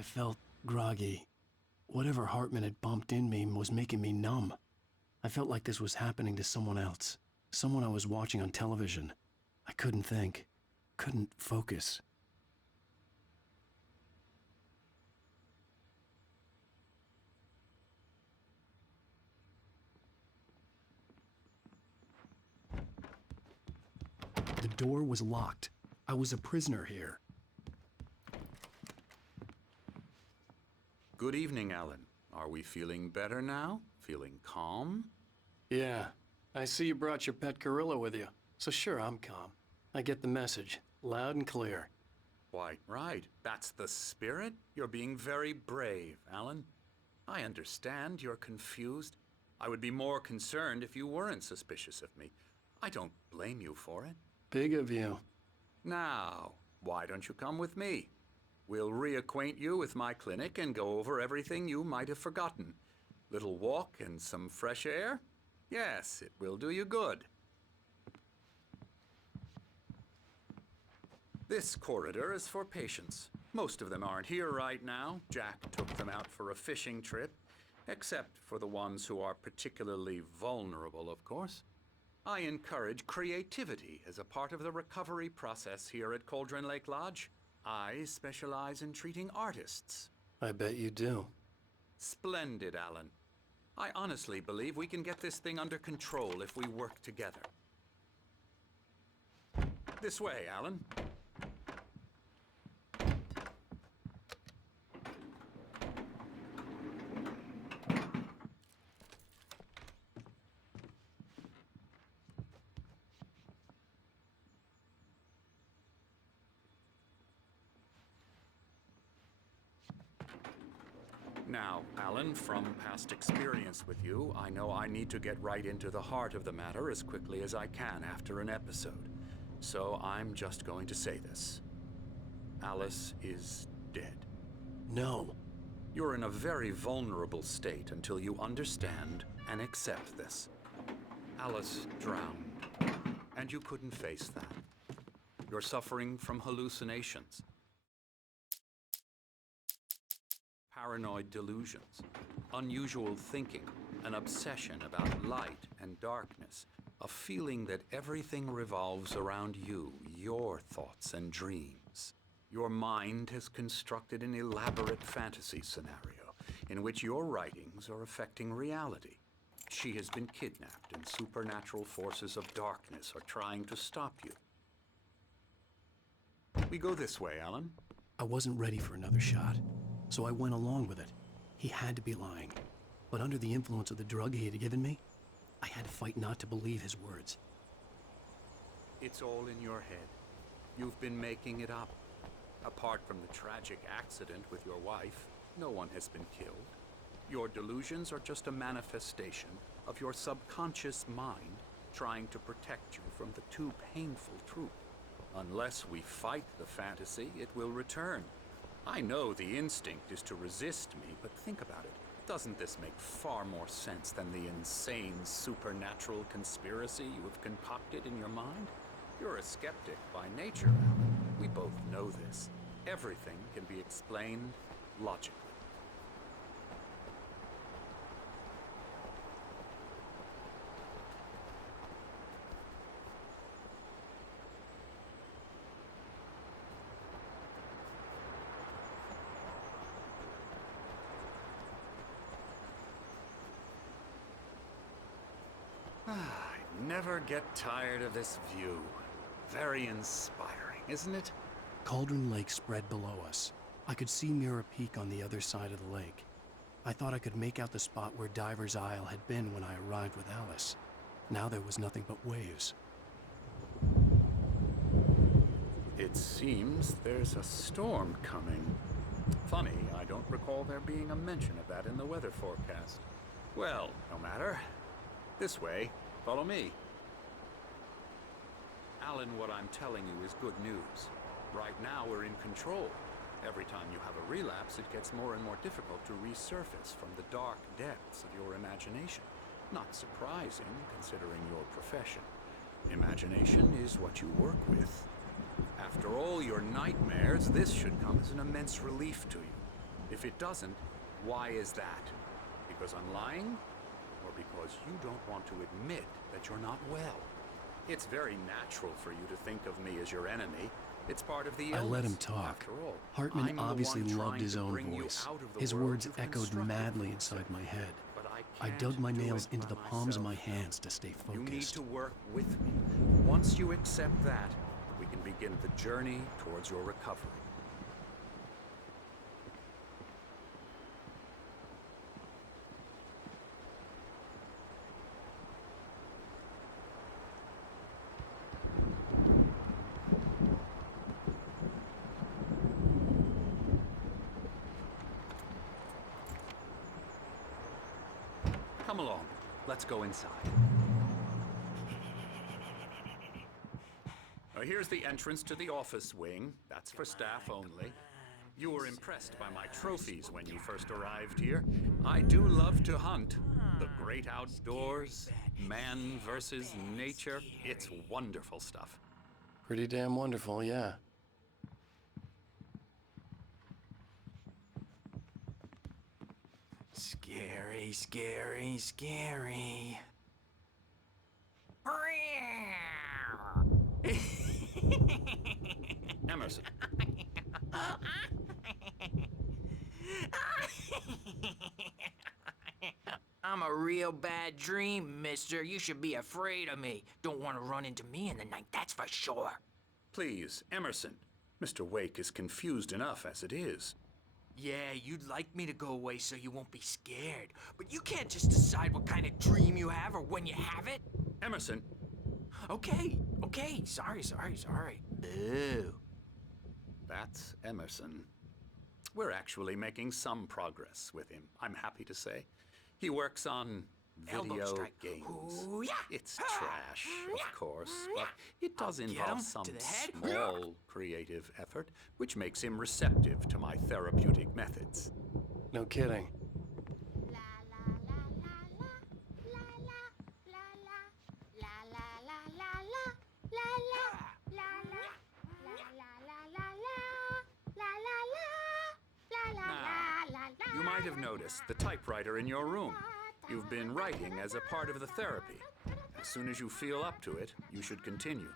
I felt groggy. Whatever Hartman had bumped in me was making me numb. I felt like this was happening to someone else. Someone I was watching on television. I couldn't think. Couldn't focus. The door was locked. I was a prisoner here. Good evening, Alan. Are we feeling better now? Feeling calm? Yeah. I see you brought your pet gorilla with you. So sure, I'm calm. I get the message. Loud and clear. Quite right. That's the spirit. You're being very brave, Alan. I understand you're confused. I would be more concerned if you weren't suspicious of me. I don't blame you for it. Big of you. Now, why don't you come with me? We'll reacquaint you with my clinic and go over everything you might have forgotten. Little walk and some fresh air? Yes, it will do you good. This corridor is for patients. Most of them aren't here right now. Jack took them out for a fishing trip, except for the ones who are particularly vulnerable, of course. I encourage creativity as a part of the recovery process here at Cauldron Lake Lodge. I specialize in treating artists. I bet you do. Splendid, Alan. I honestly believe we can get this thing under control if we work together. This way, Alan. Now, Alan, from past experience with you, I know I need to get right into the heart of the matter as quickly as I can after an episode. So I'm just going to say this. Alice is dead. No. You're in a very vulnerable state until you understand and accept this. Alice drowned, and you couldn't face that. You're suffering from hallucinations. Paranoid delusions, unusual thinking, an obsession about light and darkness, a feeling that everything revolves around you, your thoughts and dreams. Your mind has constructed an elaborate fantasy scenario in which your writings are affecting reality. She has been kidnapped and supernatural forces of darkness are trying to stop you. We go this way, Alan. I wasn't ready for another shot. So I went along with it. He had to be lying. But under the influence of the drug he had given me, I had to fight not to believe his words. It's all in your head. You've been making it up. Apart from the tragic accident with your wife, no one has been killed. Your delusions are just a manifestation of your subconscious mind trying to protect you from the too painful truth. Unless we fight the fantasy, it will return. I know the instinct is to resist me, but think about it. Doesn't this make far more sense than the insane supernatural conspiracy you have concocted in your mind? You're a skeptic by nature, Alan. We both know this. Everything can be explained logically. I never get tired of this view. Very inspiring, isn't it? Cauldron Lake spread below us. I could see Mirror Peak on the other side of the lake. I thought I could make out the spot where Diver's Isle had been when I arrived with Alice. Now there was nothing but waves. It seems there's a storm coming. Funny, I don't recall there being a mention of that in the weather forecast. Well, no matter. This way. Follow me. Alan, what I'm telling you is good news. Right now we're in control. Every time you have a relapse, it gets more and more difficult to resurface from the dark depths of your imagination. Not surprising, considering your profession. Imagination is what you work with. After all your nightmares, this should come as an immense relief to you. If it doesn't, why is that? Because I'm lying? Or because you don't want to admit that you're not well? It's very natural for you to think of me as your enemy. It's part of the illness. I let him talk. After all, Hartman I'm the obviously one loved trying his to own bring you voice. out of the His world words you've echoed constructed madly for inside yourself. my head. But I can't dug my do nails it into by the palms of my myself. hands to stay You need focused. to work with me. Once you accept that, we can begin the journey towards your recovery. Come along. Let's go inside. Here's the entrance to the office wing. That's for staff only. You were impressed by my trophies when you first arrived here. I do love to hunt. The great outdoors, man versus nature. It's wonderful stuff. Pretty damn wonderful, yeah. Scary, scary, scary. Emerson. I'm a real bad dream, mister. You should be afraid of me. Don't want to run into me in the night, that's for sure. Please, Emerson. Mr. Wake is confused enough as it is. Yeah, you'd like me to go away so you won't be scared. But you can't just decide what kind of dream you have or when you have it. Emerson. Okay. Sorry. Ooh. That's Emerson. We're actually making some progress with him, I'm happy to say. He works on Elbow video strike. games. Ooh, yeah. It's trash, of course, but it does I'll get involve him some to the head. small creative effort, which makes him receptive to my therapeutic methods. No kidding. You might have noticed the typewriter in your room. You've been writing as a part of the therapy. As soon as you feel up to it, you should continue.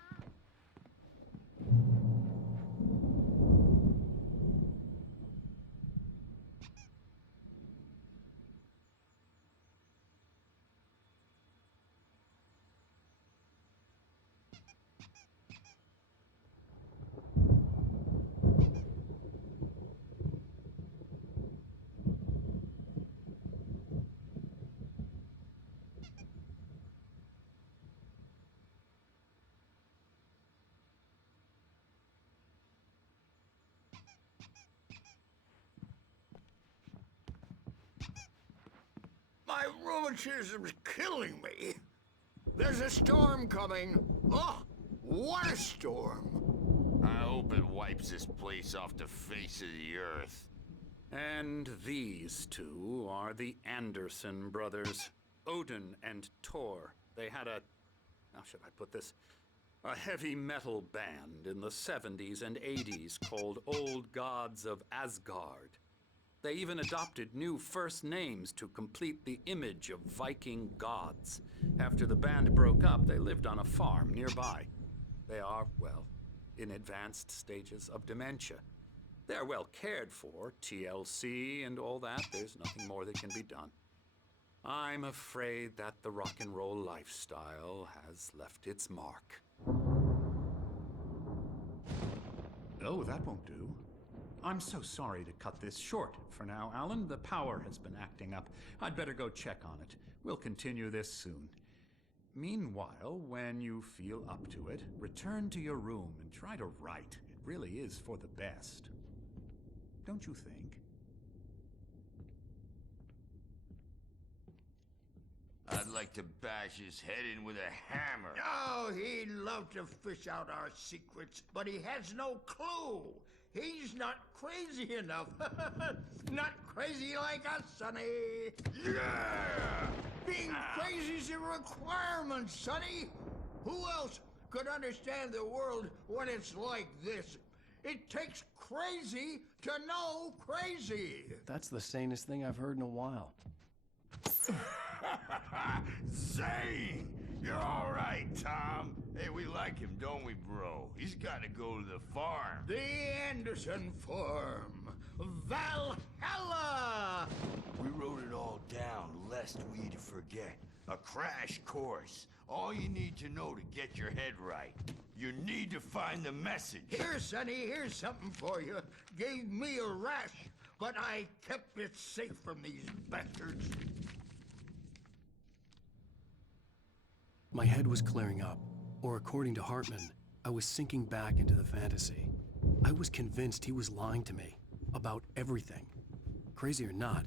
My rheumatism's killing me. There's a storm coming. Oh, what a storm. I hope it wipes this place off the face of the earth. And these two are the Anderson brothers, Odin and Thor. They had a, how should I put this? A heavy metal band in the 70s and 80s called Old Gods of Asgard. They even adopted new first names to complete the image of Viking gods. After the band broke up, they lived on a farm nearby. They are, well, in advanced stages of dementia. They're well cared for, TLC and all that. There's nothing more that can be done. I'm afraid that the rock and roll lifestyle has left its mark. Oh, that won't do. I'm so sorry to cut this short for now, Alan. The power has been acting up. I'd better go check on it. We'll continue this soon. Meanwhile, when you feel up to it, return to your room and try to write. It really is for the best. Don't you think? I'd like to bash his head in with a hammer. Oh, he'd love to fish out our secrets, but he has no clue. He's not crazy enough. Not crazy like us, Sonny. Yeah! Being crazy's a requirement, Sonny. Who else could understand the world when it's like this? It takes crazy to know crazy. That's the sanest thing I've heard in a while. Zane! You're all right, Tom. Hey, we like him, don't we, bro? He's got to go to the farm. The Anderson Farm. Valhalla! We wrote it all down, lest we forget. A crash course. All you need to know to get your head right. You need to find the message. Here, Sonny, here's something for you. Gave me a rash, but I kept it safe from these bastards. My head was clearing up, or according to Hartman, I was sinking back into the fantasy. I was convinced he was lying to me about everything. Crazy or not,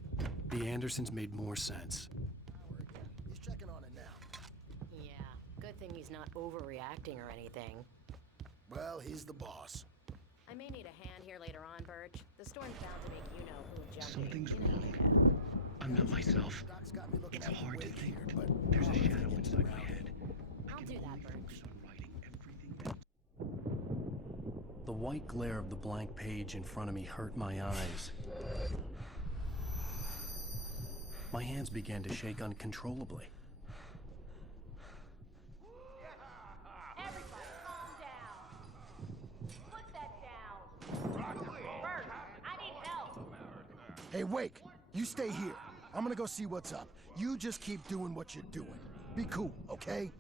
the Andersons made more sense. He's checking on it now. Yeah, good thing he's not overreacting or anything. Well, he's the boss. I may need a hand here later on, Birch. The storm's bound to make you-know-who jumpy. Something's You know wrong. how they get. I'm not myself. Doc's got me looking It's at hard to Wake think. here, but There's a I'll shadow get inside my around. head. I'll do that, Birch. On writing everything that... The white glare of the blank page in front of me hurt my eyes. My hands began to shake uncontrollably. Everybody, calm down. Put that down. Bert, I need help. Hey, Wake, you stay here. I'm gonna go see what's up. You just keep doing what you're doing. Be cool, okay?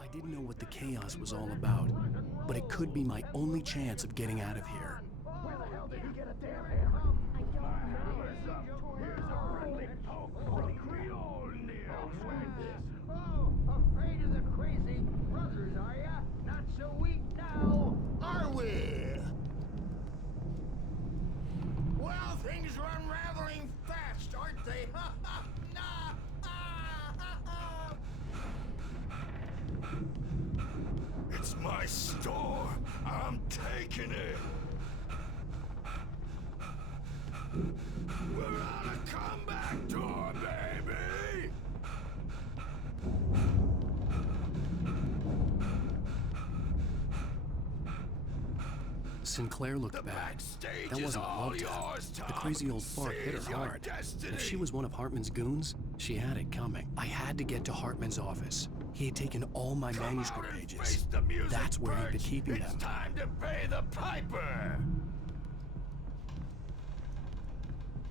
I didn't know what the chaos was all about, but it could be my only chance of getting out of here. Where the hell did he get a damn hammer? Oh, afraid of the crazy brothers, are ya? Not so weak now, are we? Well, things are unraveling fast, aren't they? Ha ha! Nah! Ah, ha, ha. It's my store. I'm taking it. We're on a comeback tour, baby. Sinclair looked The bad. backstage That is wasn't a all love tap. yours, The Tom. crazy old fart hit Seize her your hard. destiny. If she was one of Hartman's goons, she had it coming. I had to get to Hartman's office. He had taken all my Come manuscript out and pages. face the music, That's where he'd been Birch. keeping It's them. time to pay the piper.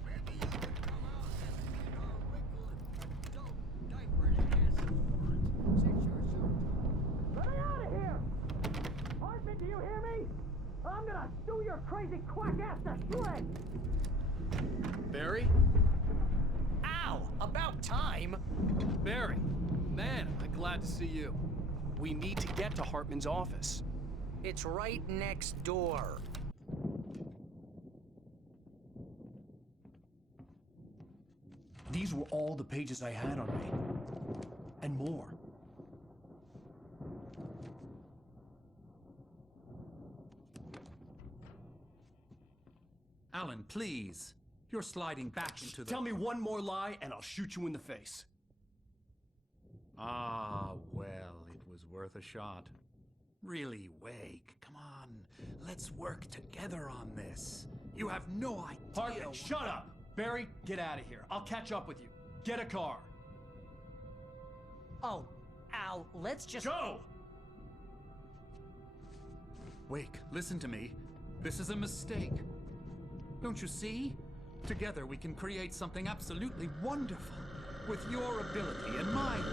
Maybe you could come out and meet our wrinkled, adult, diapered asses for it, since you're so... Let me out of here! Hartman, do you hear me? I'm gonna sue your crazy quack ass to shreds! Barry? Ow! About time! Barry! Man, am I glad to see you. We need to get to Hartman's office. It's right next door. These were all the pages I had on me. And more. Alan, please. You're sliding back into the... Tell me one more lie and I'll shoot you in the face. Ah, well, it was worth a shot. Really, Wake, come on. Let's work together on this. You have no idea... Hartman, shut up! Barry, get out of here. I'll catch up with you. Get a car. Oh, Al, let's just... Go! Wake, listen to me. This is a mistake. Don't you see? Together we can create something absolutely wonderful. With your ability and mine.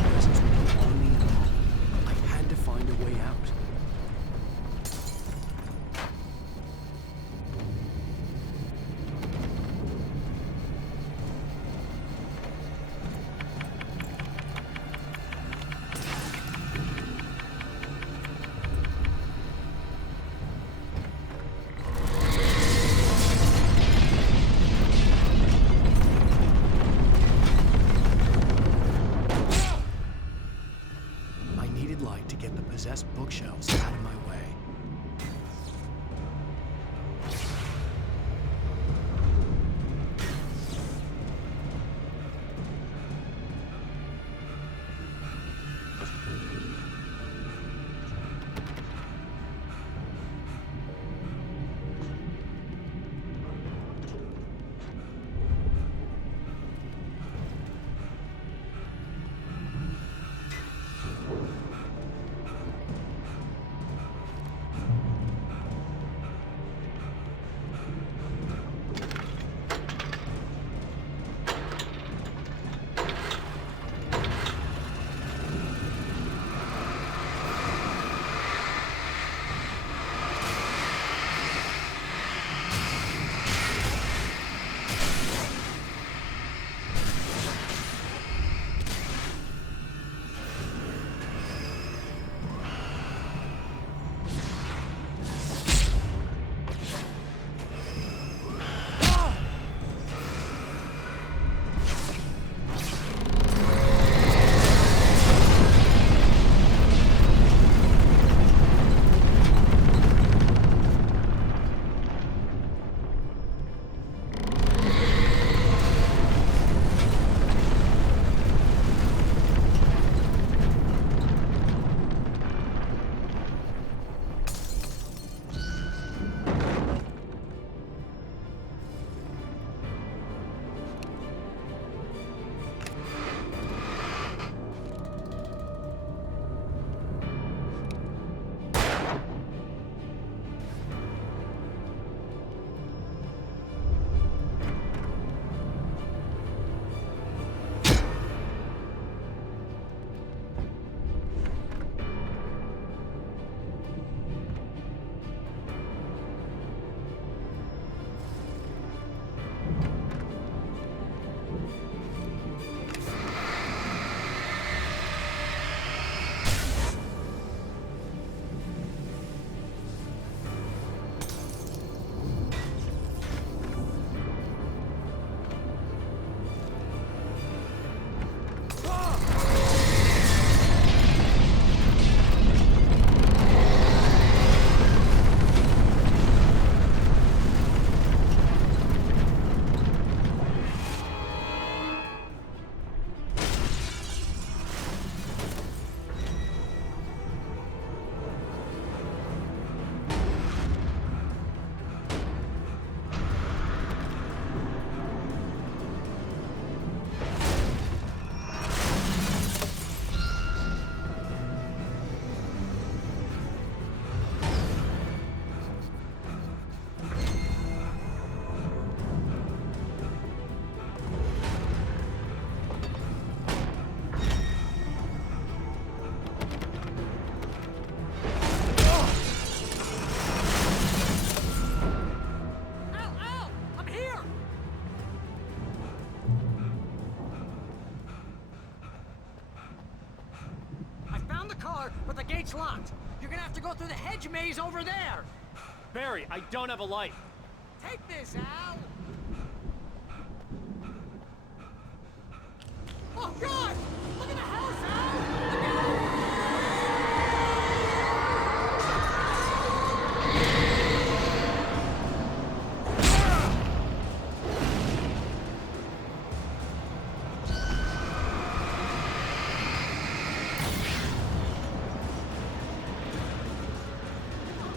Presence was on me in a moment. I had to find a way out. go through the hedge maze over there. Barry, I don't have a light. Take this, Al. Oh, God! Look at the house, Al! Look out!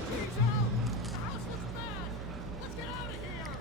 Jeez, Al! The house looks bad! Let's get out of here!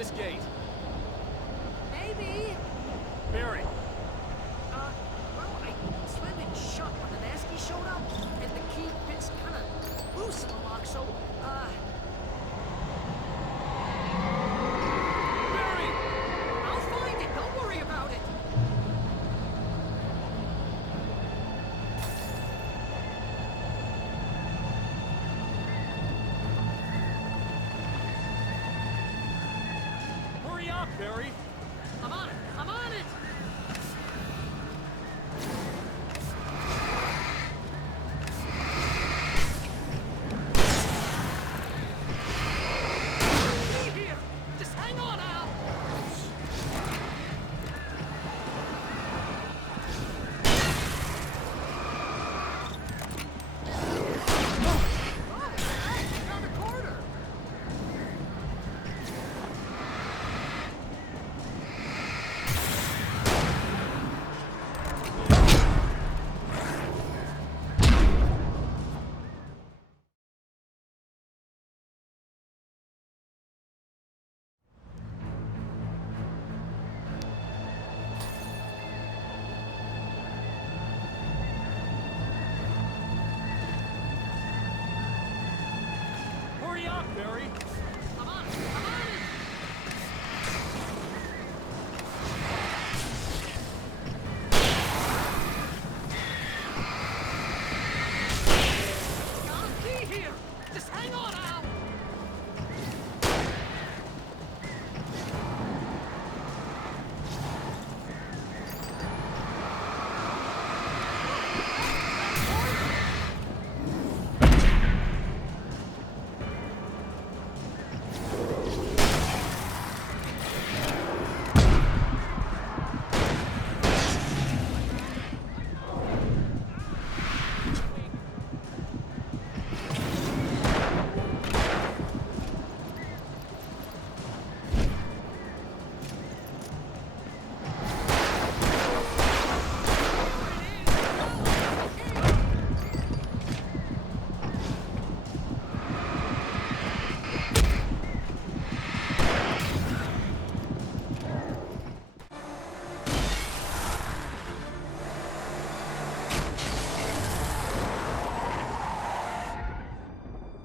this gate. Maybe. Barry, Well, I slammed it shut when the Nasty showed up, and the key fits kind of loose in the lock, so, Barry! I'll find it. Don't worry about it. Hurry up, Barry! I'm on it. I'm on it. Be here. Just hang on, Al. Around the corner. Hurry up, Barry! I'm on it. I'm on it. Gotta be here. Just hang on, Al.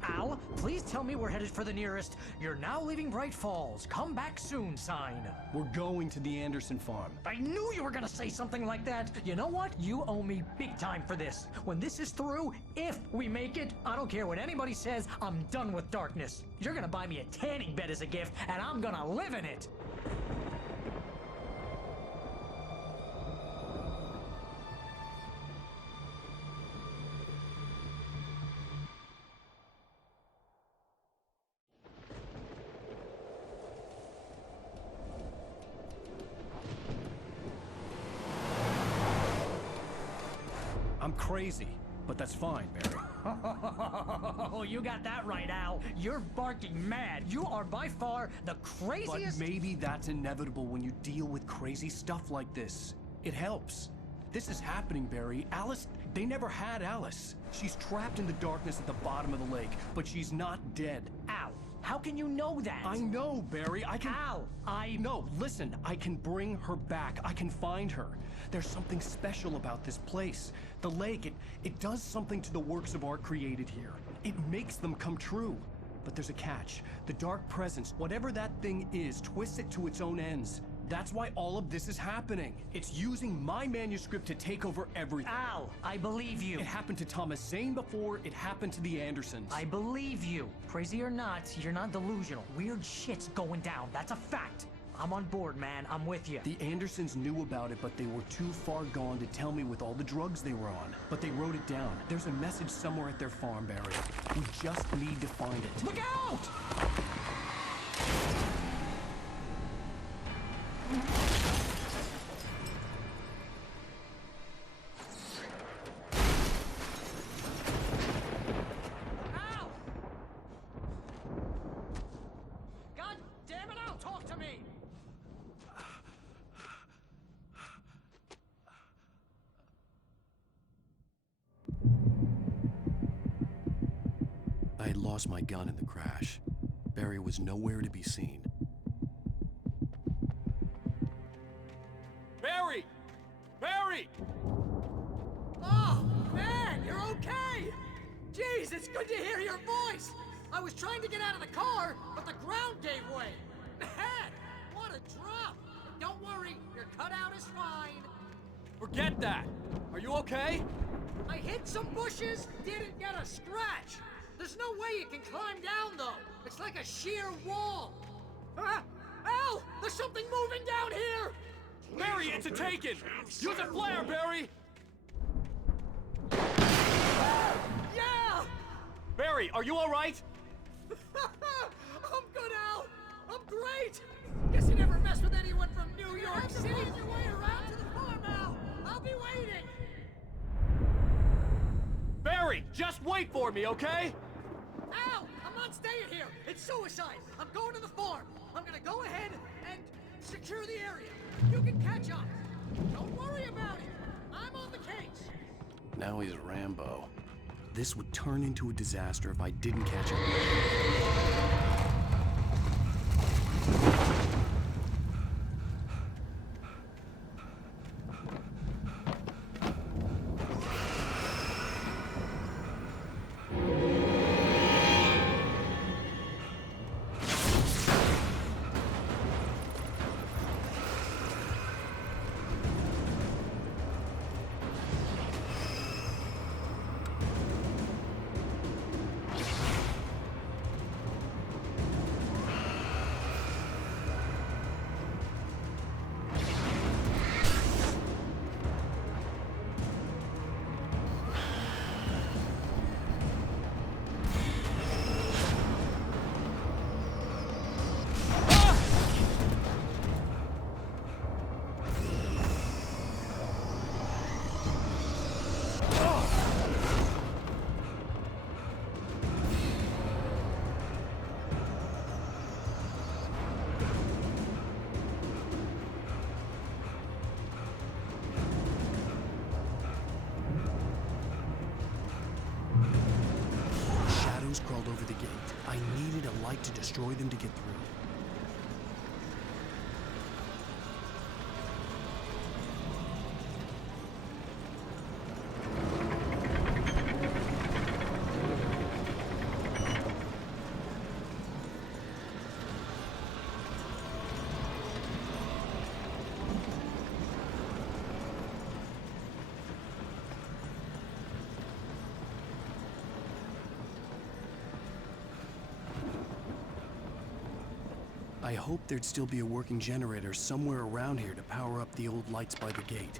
Al, please tell me we're headed for the nearest "You're now leaving Bright Falls. Come back soon" sign. We're going to the Anderson farm. I knew you were gonna say something like that. You know what? You owe me big time for this. When this is through, if we make it, I don't care what anybody says, I'm done with darkness. You're gonna buy me a tanning bed as a gift, and I'm gonna live in it. I'm crazy, but that's fine, Barry. Oh, you got that right, Al. You're barking mad. You are by far the But craziest. maybe that's inevitable when you deal with crazy stuff like this. It helps. This is happening, Barry. Alice, they never had Alice. She's trapped in the darkness at the bottom of the lake, but she's not dead. Al, how can you know that? I know, Barry. I can... Al, No, listen. I can bring her back. I can find her. There's something special about this place. The lake, it does something to the works of art created here. It makes them come true. But there's a catch. The dark presence, whatever that thing is, twists it to its own ends. That's why all of this is happening. It's using my manuscript to take over everything. Al, I believe you. It happened to Thomas Zane before, it happened to the Andersons. I believe you. Crazy or not, you're not delusional. Weird shit's going down. That's a fact. I'm on board, man. I'm with you. The Andersons knew about it, but they were too far gone to tell me with all the drugs they were on. But they wrote it down. There's a message somewhere at their farm, Barry. We just need to find it. Look out! Al! God damn it, Al, talk to me! I had lost my gun in the crash. Barry was nowhere to be seen. Barry! Oh, man, you're okay! Jeez, it's good to hear your voice! I was trying to get out of the car, but the ground gave way. Man, what a drop! Don't worry, your cutout is fine. Forget that! Are you okay? I hit some bushes, didn't get a scratch. There's no way you can climb down, though. It's like a sheer wall. Ah! Al! There's something moving down here! Barry, it's a taken! Use a flare, Barry! Yeah! Barry, are you alright? I'm good, Al! I'm great! Guess you never mess with anyone from New York City! You have to find your way around to the farm, Al! I'll be waiting! Barry, just wait for me, okay? Al! I'm not staying here! It's suicide! I'm going to the farm! I'm gonna go ahead and secure the area. You can catch up. Don't worry about it. I'm on the case. Now he's Rambo. This would turn into a disaster if I didn't catch him. Crawled over the gate. I needed a light to destroy them to get through. I hoped there'd still be a working generator somewhere around here to power up the old lights by the gate.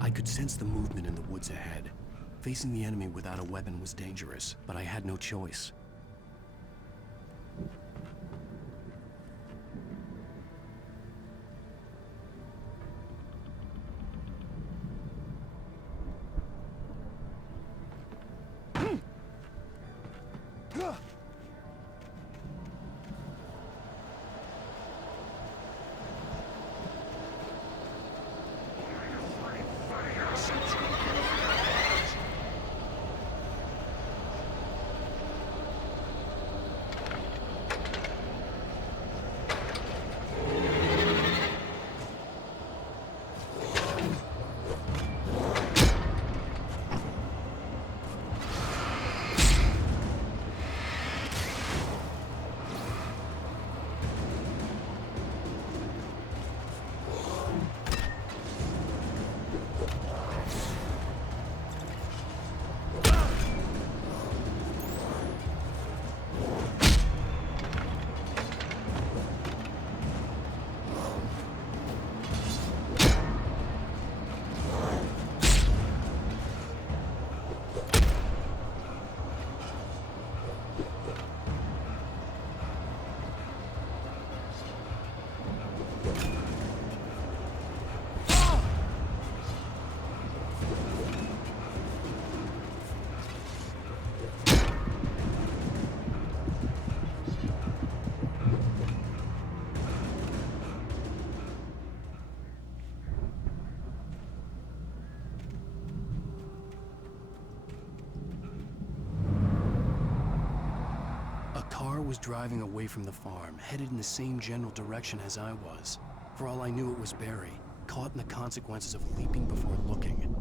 I could sense the movement in the woods ahead. Facing the enemy without a weapon was dangerous, but I had no choice. car was driving away from the farm, headed in the same general direction as I was. For all I knew, it was Barry, caught in the consequences of leaping before looking.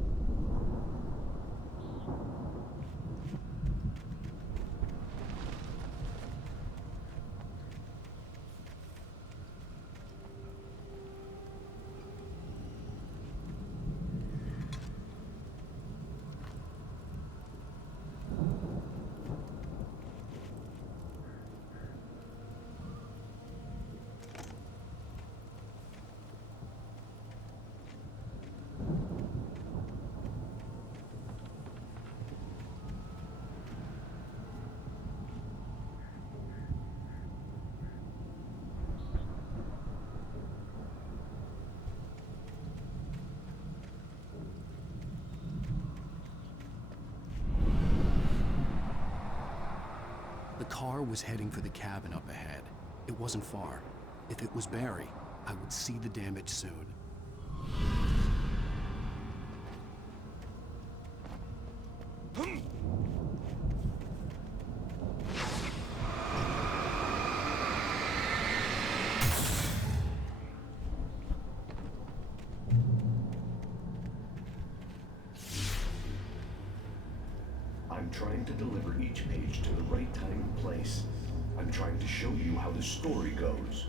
The car was heading for the cabin up ahead. It wasn't far. If it was Barry, I would see the damage soon. I'm trying to deliver each page to the right time and place. I'm trying to show you how the story goes.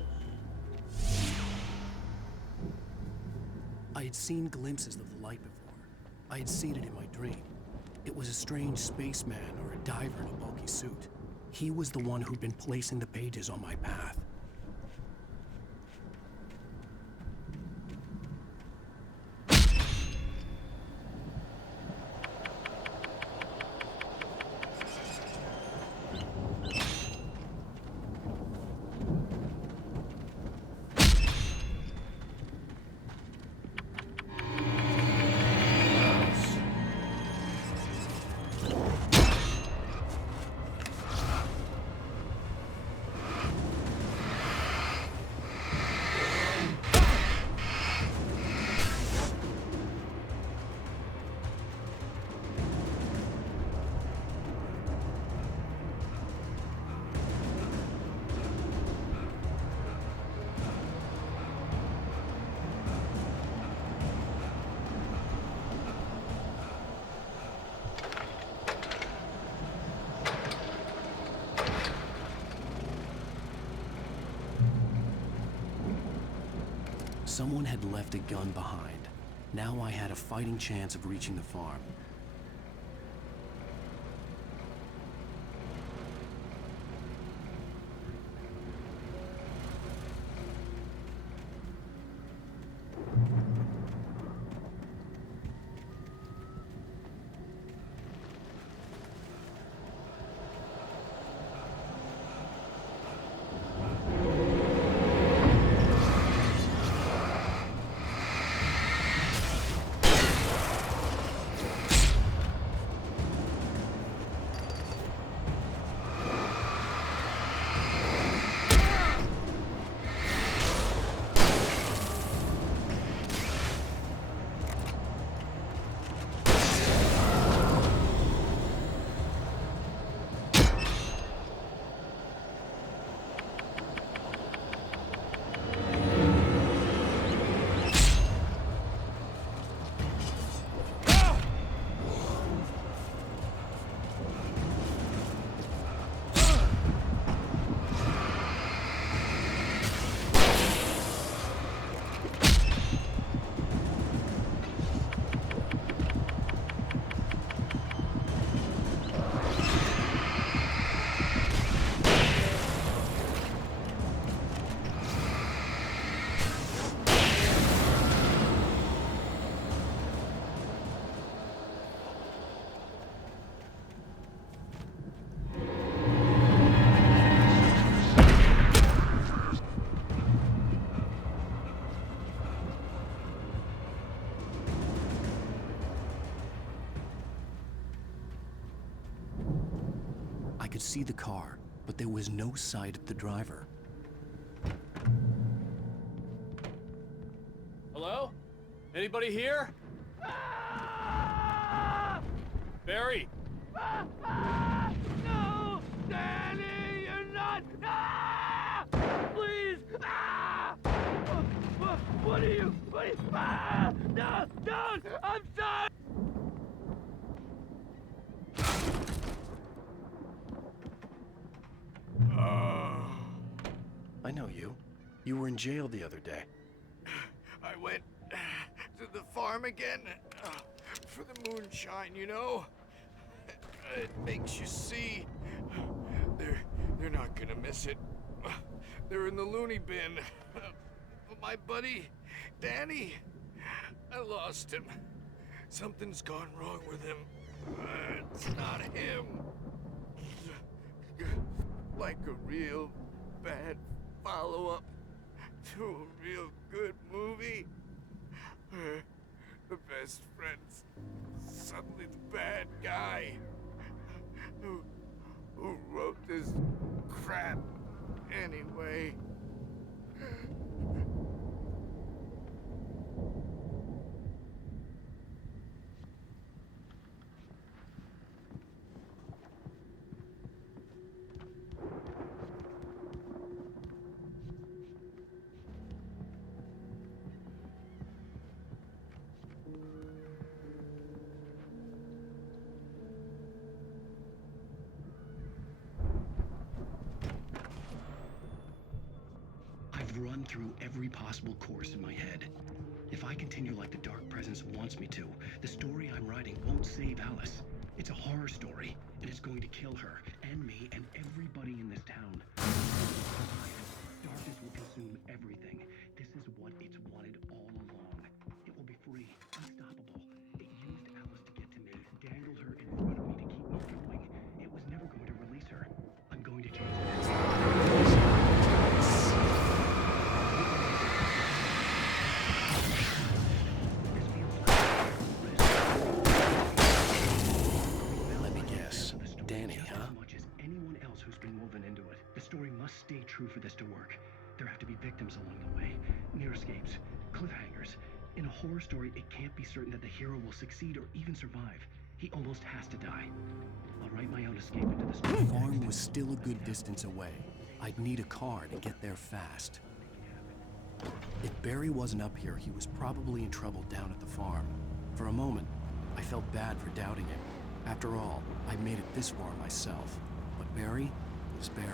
I had seen glimpses of the light before. I had seen it in my dream. It was a strange spaceman or a diver in a bulky suit. He was the one who'd been placing the pages on my path. Someone had left a gun behind. Now I had a fighting chance of reaching the farm. I could see the car, but there was no sight of the driver. Hello? Anybody here? Barry! No! Danny, you're not What are you? Ah! No! Don't! I'm sorry! I know you. You were in jail the other day. I went to the farm again for the moonshine, you know? It makes you see. They're not gonna miss it. They're in the loony bin. But my buddy, Danny, I lost him. Something's gone wrong with him. It's not him. Like a real bad follow-up to a real good movie. The best friend's suddenly the bad guy. Who wrote this crap anyway? I've run through every possible course in my head. If I continue like the Dark Presence wants me to, the story I'm writing won't save Alice. It's a horror story, and it's going to kill her, and me, and everybody in this town. Darkness will consume everything. This is what it's wanted all along. It will be free, unstoppable. It used Alice to get to me, dangled her in front of me to keep me going. It was never going to release her. I'm going to change that. Let me guess. Danny, huh? As much as anyone else who's been woven into it. The story must stay true for this to work. There have to be victims along the way. Near escapes. Cliffhangers. In a horror story, it can't be certain that the hero will succeed or even survive. He almost has to die. I'll write my own escape into the story. The farm was still a good distance away. I'd need a car to get there fast. If Barry wasn't up here, he was probably in trouble down at the farm. For a moment, I felt bad for doubting him. After all, I made it this far myself. But Barry was Barry.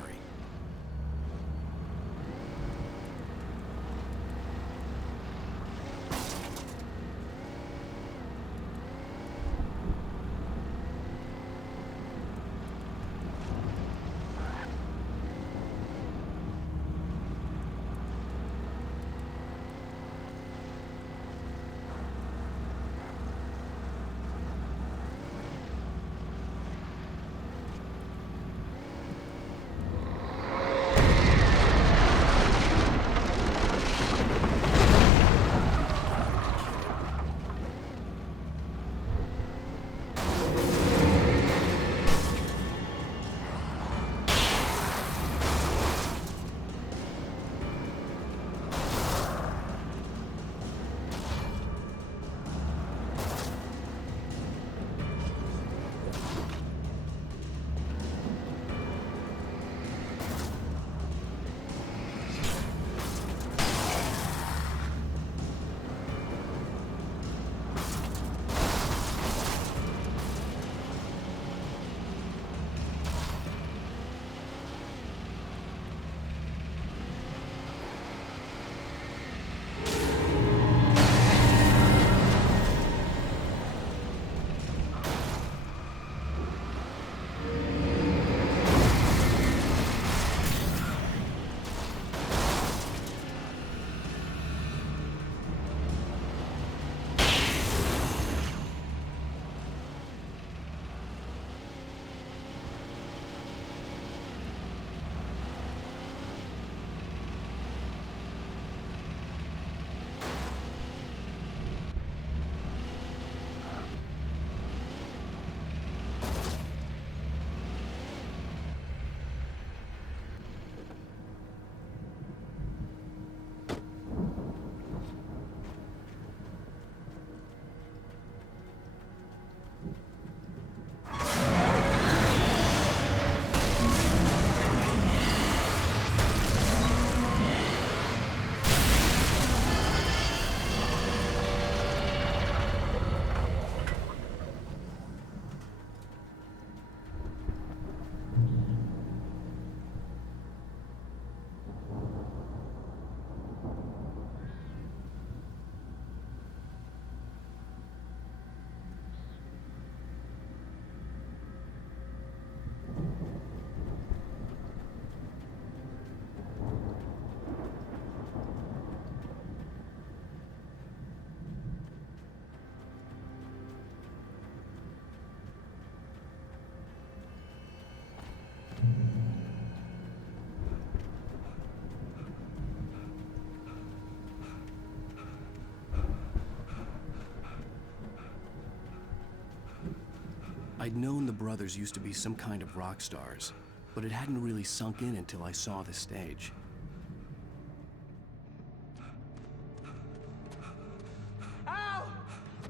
I'd known the brothers used to be some kind of rock stars, but it hadn't really sunk in until I saw the stage. Al!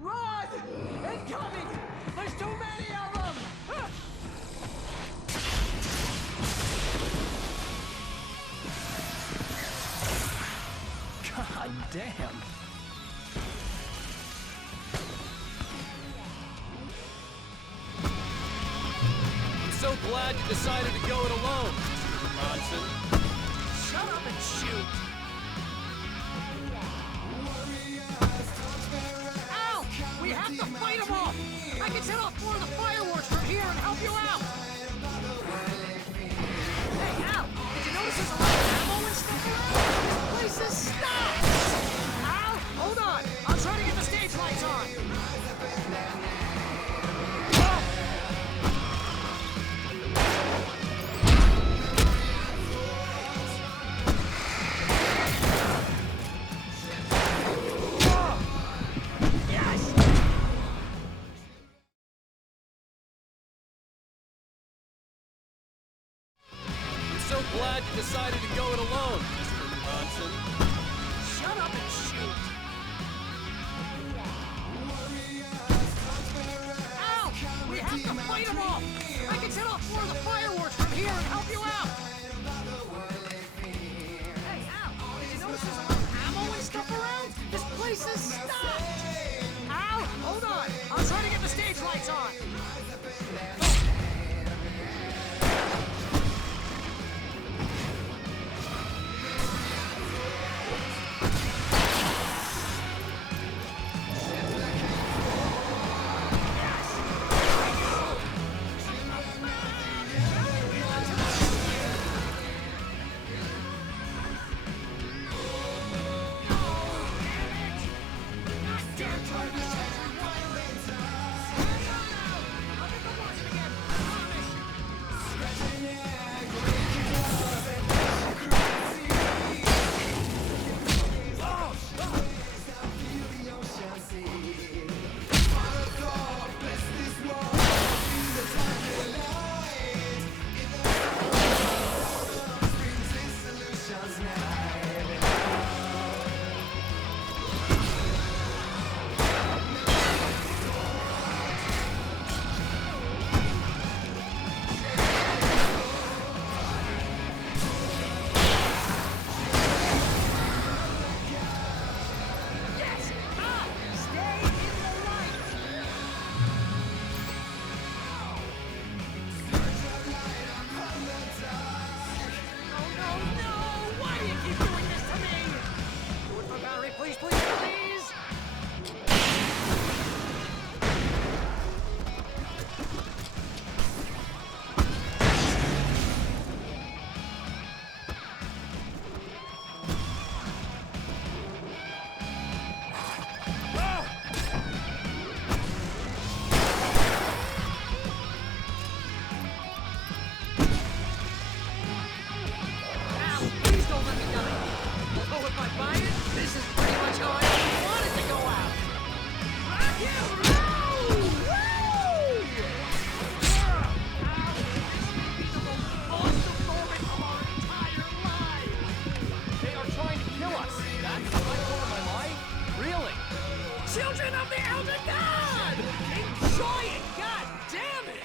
Run! Incoming! There's too many of them! God damn! I'm so glad you decided to go it alone, Mr. Johnson. Shut up and shoot! Al! We have to fight them all! I can set off more of the fireworks from here and help you out! Hey, Al! Did you notice there's a lot of ammo and stuff around? This place is stopped! Al! Hold on! I'll try to get the stage lights on! I'm so glad you decided to go it alone, Mr. Johnson. Shut up and shoot! Al! We have to fight them all! I can set off more of the fireworks from here and help you out! Hey, Al! Did you notice there's a lot of ammo and stuff around? This place is stopped! Al! Hold on! I'll try to get the stage lights on! Children of the Elder God! Enjoy it, god damn it!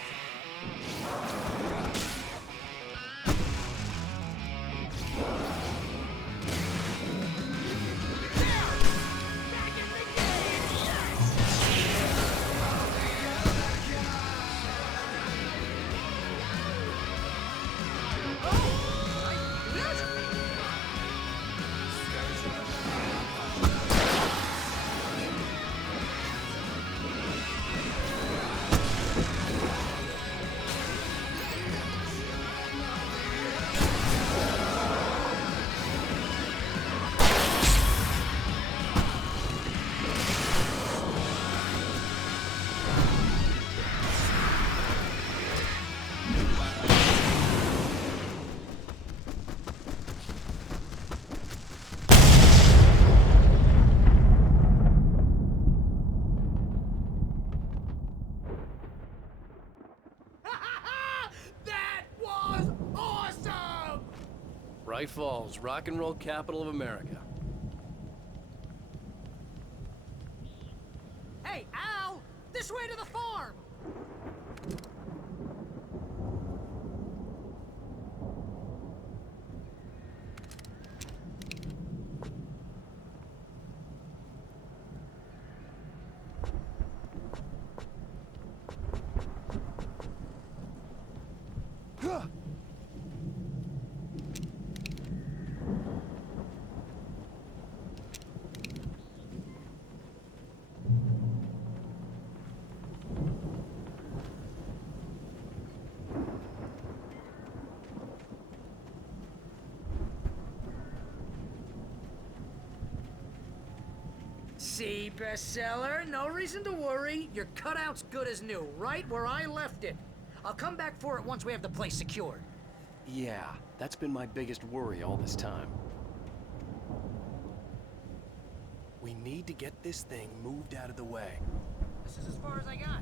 Bright Falls, rock and roll capital of America. Hey, Al! This way to the farm! See, bestseller? No reason to worry. Your cutout's good as new, right where I left it. I'll come back for it once we have the place secured. Yeah, that's been my biggest worry all this time. We need to get this thing moved out of the way. This is as far as I got.